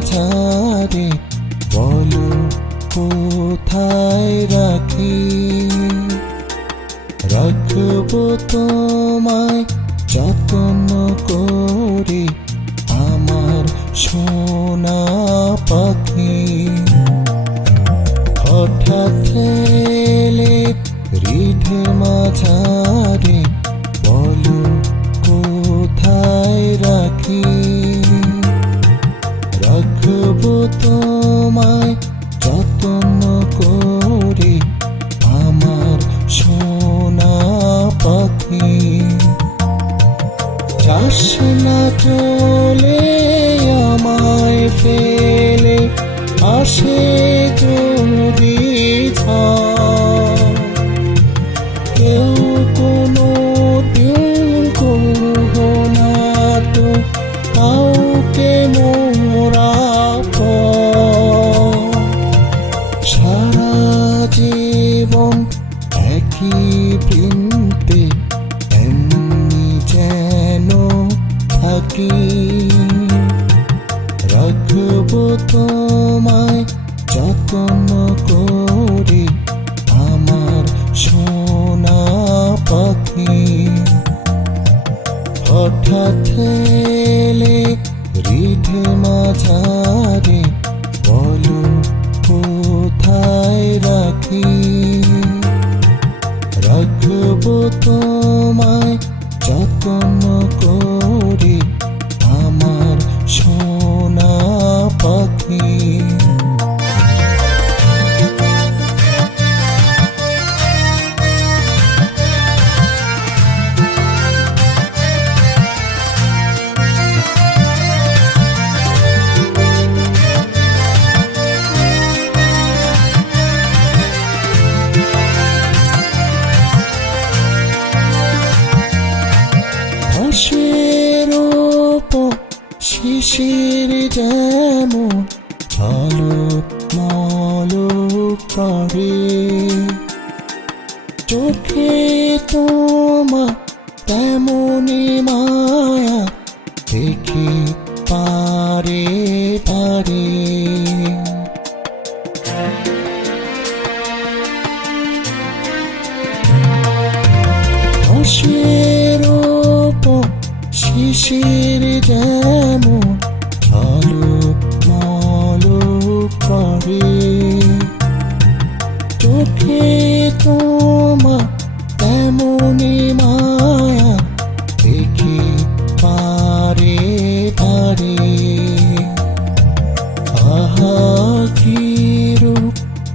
মাঝারে বলো কোথায় রাখি। রাখবো তোমায় যত্ন করে আমার সোনা পাখি। হঠাৎ এলে হৃদয় মাঝারে বলো কোথায় রাখি। রাখবো তোমায় যত্ন করে আমার সোনা পাখি। যাস না চলে আমায় ফেলে, আসে যদি কেউ কোনো দিন করবো না তো কাউকে মোরা সারা জীবন একই বৃন্তে এমনি যেন থাকি। রাখবো তোমায় যত্ন করে আমার সোনা পাখি। হঠাৎ এলে হৃদয় মাঝারে বলো কোথায় রাখি। রাখবো তোমায় যত্ন করে আমার সোনা পাখি। ঘাসের ওপর শিশির যেমন ঝলক মলক করে, চোখে তোমার তেমনি মায়া দেখে পারে পারে। ঘাসের ওপর শিশির যেমন ঝলক মলক করে, চোখে তোমার তেমনি মায়া দেখে পারে পারে। আহা কি রূপ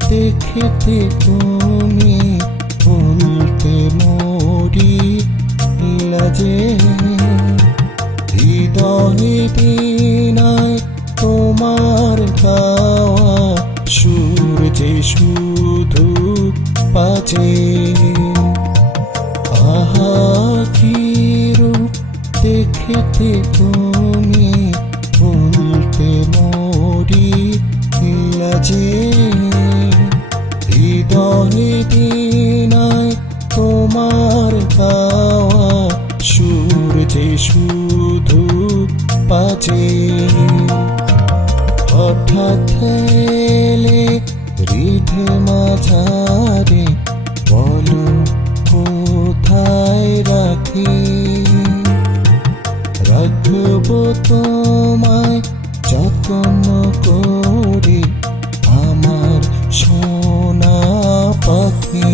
দেখেতে তুমি বলতে মরি লাজে। হৃদয়ে বিনায় তোমার গাওয়া সুর যে শুধু বাজে। আহা কি রূপ দেখেতে তুমি বলতে মরি লাজে। হৃদয়ে বিনায় তোমার গাওয়া সুর যে শুধু বাজে। হঠাৎ এলে হৃদয় মাঝারে বলো কোথায় রাখি। রাখবো তোমায় যত্ন করে আমার সোনা পাখি।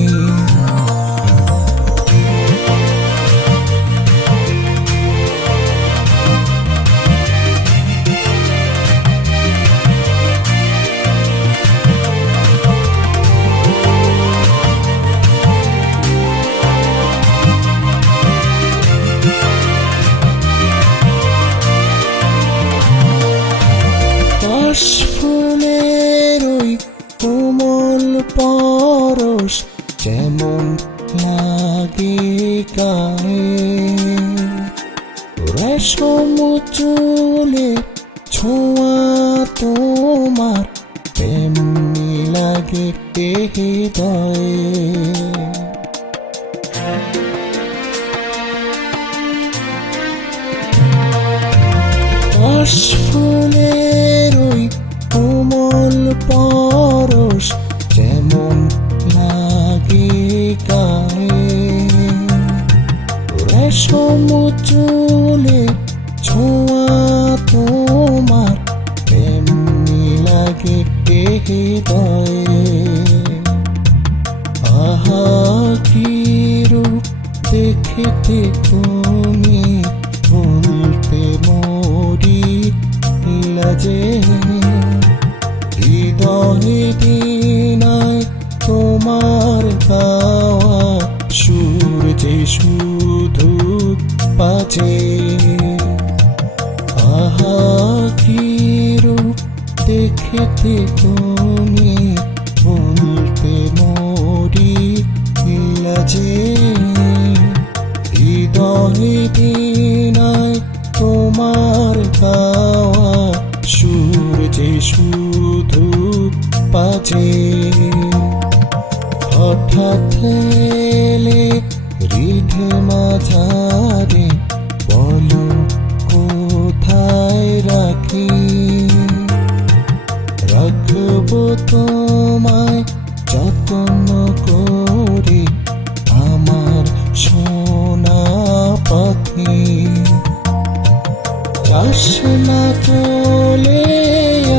কাশফুলের ওই কোমল পরশ যেমন লাগে গায়ে, রেশম চুলে ছোঁয়া তোমার তেমনি লাগে হৃদয়ে। কাশফুলের ওই পরশ যেমন লাগে গায়ে, রেশম চুলে ছোঁয়া তোমার তেমনি লাগে হৃদয়ে। আহা কি রূপ দেখতে তুমি, বলতে মরি লাজে। হৃদয়ে দিনায় তোমার গাওয়া সুর যে শুধু বাজে। আহা কি রূপ দেখতে তুমি, বলতে মরি লাজে। হৃদয়ে দিনায় তোমার গাওয়া সুর যে শুধু বাজে। হঠাৎ এলে হৃদে মাঝারে, বলো কোথায় রাখি। রাখবো তোমায় যত্ন করে, আমার সোনা পাখি। যাস না চলে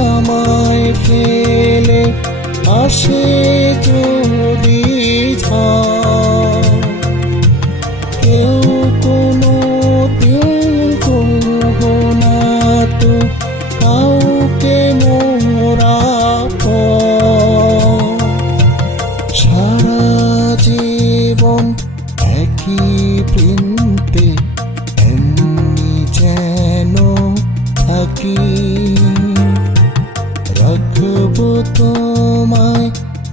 আমায় ফেলে, আসে যদি ঝড়। কেউ কোনো দিন করবো না তো কাউকে মোরা পর। সারা জীবন একই বৃন্তে এমনি যেন থাকি। রাখবো তোমায়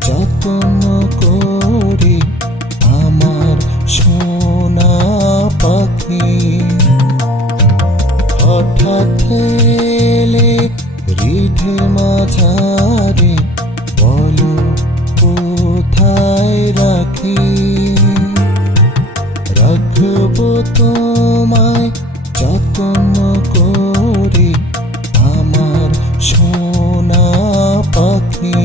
যত্ন করে, আমার সোনা পাখি। হঠাৎ এলে হৃদে মাঝারে, বলো কোথায় রাখি। রাখবো তোমায় যত্ন করে, আমার সোনা পাখি।